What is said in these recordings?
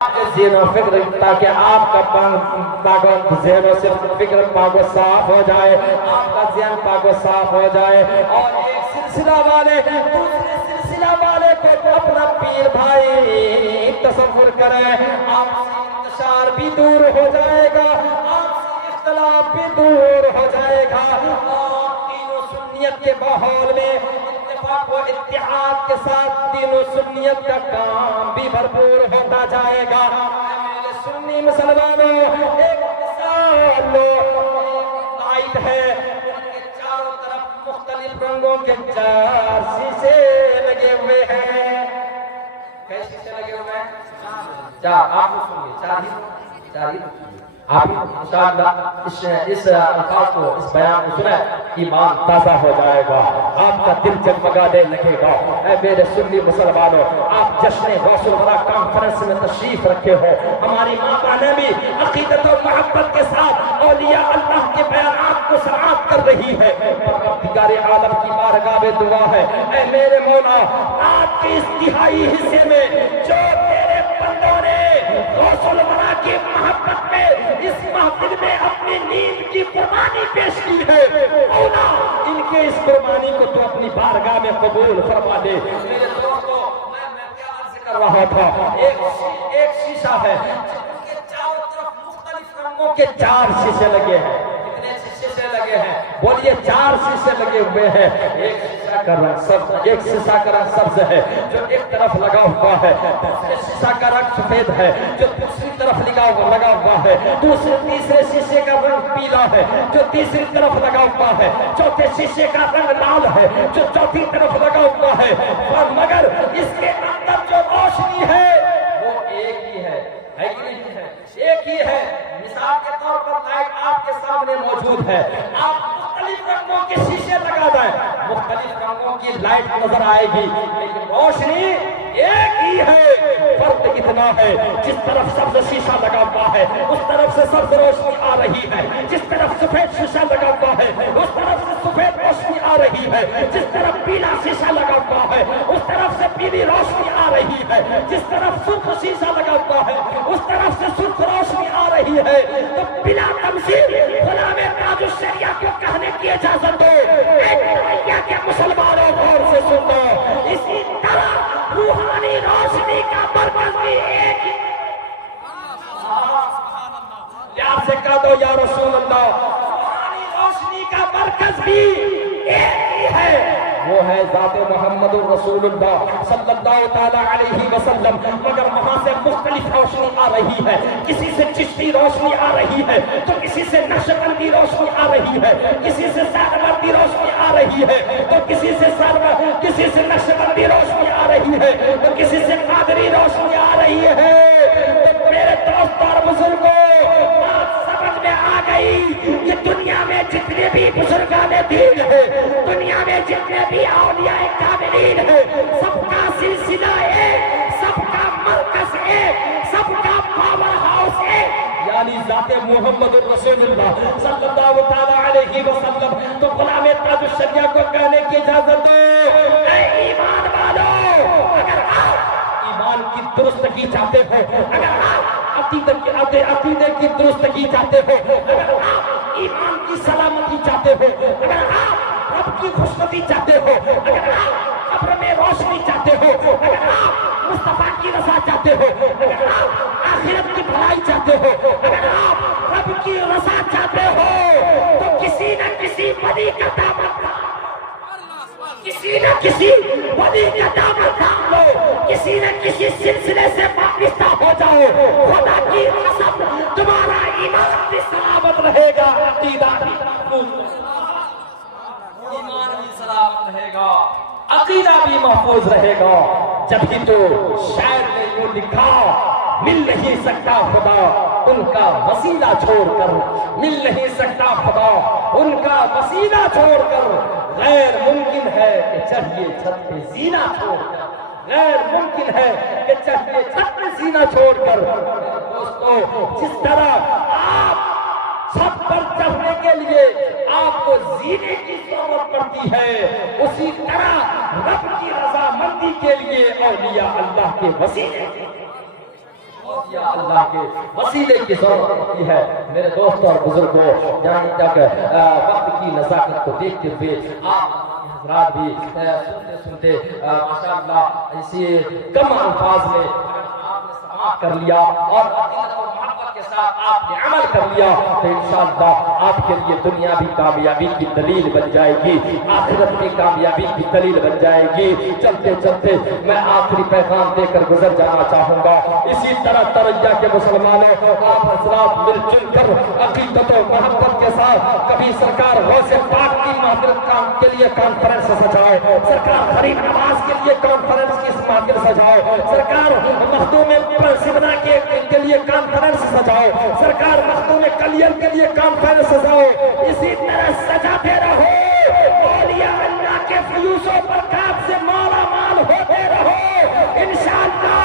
ذہن و فکر تاکہ آپ کا پاک ذہن و فکر پاک و صاف ہو جائے، آپ کا ذہن پاک و صاف ہو جائے، اور ایک سلسلہ والے دوسرے سلسلہ والے کو اپنا پیر بھائی تصور کریں، آپ سے انتشار بھی دور ہو جائے گا، آپ سے اختلاف بھی دور ہو جائے گا، اور دین و سنیت کے ماحول میں اتفاق و اتحاد کے ساتھ دین و سنیت کا کام بھی بھرپور ہوتا جائے گا۔ میرے سنی مسلمانوں، ایک مثال لو، لائٹ ہے، ان کے چاروں طرف مختلف رنگوں کے 4 شیشے لگے ہوئے ہیں۔ کیسے شیشے لگے ہوئے ہیں؟ 4، آپ کو سنیے، 4 ہی آپ انشاءاللہ اس الفاظ کو، اس بیان کو سنیں، ایمان تازہ ہو جائے گا، آپ کا دل جگمگانے لگے گا۔ اے میرے سنی مسلمانوں، آپ جشن غوث الورا کانفرنس میں تشریف رکھے ہو، ہماری ماں نے بھی عقیدت و محبت کے ساتھ اولیاء اللہ کے بیانات کو سماعت کر رہی ہے۔ پروردگار عالم کی بارگاہ میں دعا ہے، اے میرے مولا، رات کے اس تہائی حصے میں جو تیرے بندوں نے غوث الورا کی محبت میں اس محفل میں اپنی نیند کی قربانی پیش کی ہے، مولا ان کے اس قربانی کو تو اپنی بارگاہ میں قبول فرما دے۔ میرے دوستو، میں کیا عرض کر رہا تھا، ایک شیشہ ہے جس کے چاروں طرف مختلف رنگوں کے 4 شیشے لگے ہیں۔ کتنے شیشے لگے ہیں؟ بولیے 4 شیشے لگے ہوئے ہیں۔ ایک شیشہ کا رنگ سبز ہے جو ایک طرف لگا ہوا ہے، دوسرے شیشہ کا رنگ سفید ہے جو دوسری طرف لگا ہوا ہے، تیسرے شیشے کا رنگ پیلا ہے جو تیسری طرف لگا ہوا ہے، چوتھے شیشے کا رنگ لال ہے جو چوتھی طرف لگا ہوا ہے، اور مگر اس کے اندر جو روشنی ہے وہ ایک ہی ہے کہ نہیں ہے؟ ایک ہی ہے۔ مثال کے طور پر لائٹ آپ کے سامنے موجود ہے، آپ مختلف رنگوں کے شیشے لگا دیں، مختلف رنگوں کی لائٹ نظر آئے گی، لیکن روشنی ایک ہی ہے۔ فرق اتنا ہے، جس طرف سبز شیشہ لگا ہوا ہے اس طرف سے سبز روشنی آ رہی ہے، جس طرف سفید شیشہ لگا ہوا ہے اس طرف سے سفید روشنی آ رہی ہے، جس طرف پیلا شیشہ لگا ہوا ہے اس طرف سے پیلی روشنی آ رہی ہے، جس طرف سرخ شیشہ لگا ہوا ہے اس طرف سے سرخ روشنی آ رہی ہے۔ تو بلا تمثیل غلام تاج الشریعہ کو کہنے کی اجازت دو، ایک رویہ کے مسلمانوں غور سے سنو، اسی طرح روحانی روشنی کا مرکز بھی ایک ہی۔ پیار سے کہہ دو یا رسول اللہ، روحانی روشنی کا مرکز بھی ایک ہی ہے، وہ ہے ذات محمد الرسول اللہ صلی اللہ تعالیٰ علیہ وسلم، مگر وہاں سے مختلف روشنی آ رہی ہے، کسی سے چشتی روشنی آ رہی ہے تو کسی سے نقشبندی روشنی آ رہی ہے، کسی سے سہروردی روشنی آ رہی ہے تو کسی سے نقشبندی روشنی آ رہی ہے تو کسی سے قادری روشنی آ رہی ہے۔ تو میرے دوست اور بزرگوں، بات سمجھ میں آ گئی کہ دنیا میں جتنے بھی بزرگان دین ہیں، دنیا میں جتنے بھی اولیاء کاملین ہیں، سب کا سلسلہ ایک، سب کا مرکز ایک، سب کا پاور ہاؤس ایک، یعنی ذات محمد الرسول اللہ صلی اللہ تعالیٰ علیہ وسلم۔ تو غلام تاج الشریعہ کو کہنے کی اجازت دو، اے ایمان والو، اگر آپ ایمان کی درستگی چاہتے ہو، اگر آپ عقیدے کی درستگی چاہتے ہو، اگر آپ ایمان کی سلامتی چاہتے ہو، اگر آپ رب کی خوشنودی چاہتے ہو، اگر آپ قبر میں روشنی چاہتے ہو، اگر آپ مصطفیٰ کی رضا چاہتے ہو، اگر آپ آخرت کی بھلائی چاہتے ہو، اگر آپ رب کی رضا چاہتے ہو، تو کسی نہ کسی ولی کا دامن کسی نہ کسی ولی کا دامن تھام لو، کسی نہ کسی سلسلے سے وابستہ ہو جاؤ، خدا کی قسم تمہارا ایمان بھی سلامت رہے گا، عقیدہ بھی محفوظ رہے گا، ایمان بھی سلامت رہے گا، عقیدہ بھی محفوظ رہے گا۔ جب ہی تو شاعر نے یوں لکھا، مل نہیں سکتا خدا ان کا وسیلہ چھوڑ کر، مل نہیں سکتا خدا ان کا وسیلہ چھوڑ کر، غیر ممکن ہے کہ چڑھیے چھت پہ زینہ چھوڑ کر، غیر ممکن ہے کہ چڑھیے چھت پہ زینہ چھوڑ کر۔ دوستو، جس طرح آپ چھت پر چڑھنے کے لیے آپ کو زینے کی ضرورت پڑتی ہے، اسی طرح رب کی رضامندی کے لیے اولیاء اللہ کے وسیلے اللہ کے وسیلے کی ضرورت ہوتی ہے میرے دوستوں اور بزرگوں. یہاں تک وقت کی نزاکت کو دیکھتے ہوئے آپ حضرات بھی سنتے سنتے ماشاءاللہ اسی کم الفاظ میں آپ نے سماعت کر لیا اور محبت کے ساتھ آپ نے عمل کر لیا تو انشاءاللہ آپ کے لیے دنیا بھی کامیابی کی دلیل بن جائے گی, آخرت کی کامیابی کی دلیل بن جائے گی. چلتے چلتے میں آخری پیغام دے کر گزر جانا چاہوں گا. اسی طرح ترجیح کے مسلمانوں آپ حضرات مل جل کر عقیدت و محبت کے ساتھ کبھی سرکار غوث پاک کی محفل کے لیے کانفرنس سجائے, سرکار غریب نواز کے لیے کانفرنس کی محفل سجائے, سرکار مخدوم سمنا کے لیے کانفرنس سجائے, سرکار مخدوم کلیل کے لیے کانفرنس سجائے. اسی طرح سجاتے رہو, اولیاء اللہ کے فیوز و برکات سے مالا مال ہوتے رہو. انشاءاللہ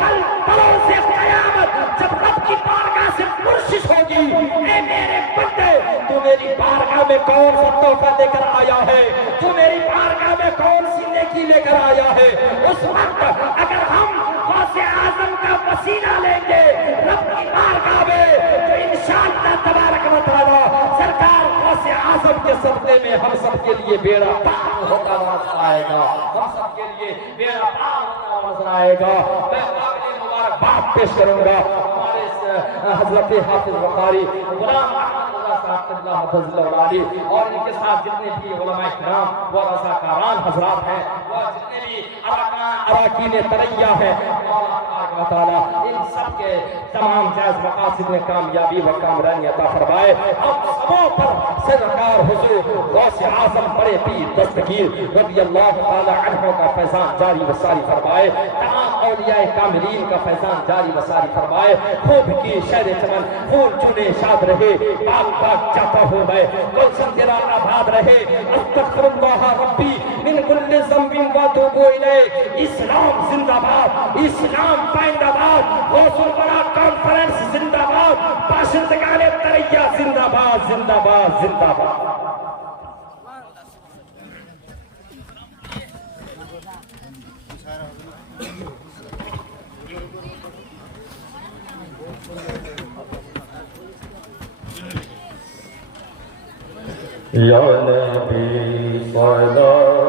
کل پروں سے قیامت جب رب کی بارگاہ سے پرسش ہوگی, اے میرے بندے تو میری بارگاہ میں کون سا تحفہ لے کر آیا ہے, تو میری بارگاہ میں کون سی نیکی لے کر آیا ہے. اس وقت اگر ہم غوث اعظم کا وسیلہ لیں گے رب کی بارگاہ میں تو انشاءاللہ تبارک و تعالی سرکار غوث اعظم کے صدقے میں ہم سب کے لیے بیڑا پار ہوتا نظر آئے گا, ہم سب کے لیے بیڑا پار ہوتا نظر آئے گا. میں قابل مبارکباد پیش کروں گا ہمارے حضرت حافظ بخاری غلام احمد رضا صاحب اللہ حفظ اللہ علی اور ان کے ساتھ جتنے بھی علماء کرام و رضاکاران حضرات ہیں وہ جتنے بھی اراکین تریا ہیں اللہ تعالیٰ ان سب کے تمام جائز مقاصد میں کامیابی و کامرانی عطا فرمائے. ہم سبوں پر سرکار حضور غوث اعظم بڑے پیر دستگیر رضی اللہ تعالیٰ عنہ کا فیضان جاری و ساری فرمائے. تمام اولیاء کاملین کا فیضان جاری و ساری فرمائے. خوب کی شہر چمن پھول چنے شاد رہے, باغ باغ جاتا ہوں میں گلشن تیرا آباد رہے. استغفر اللہ ربی من کل ذنب واتوب الیہ. اسلام زندہ باد, اسلام پائندہ باد, غوث الورا کانفرنس زندہ باد, باشندگان تریا زندہ باد, زندہ باد, زندہ باد. یا نبی صلی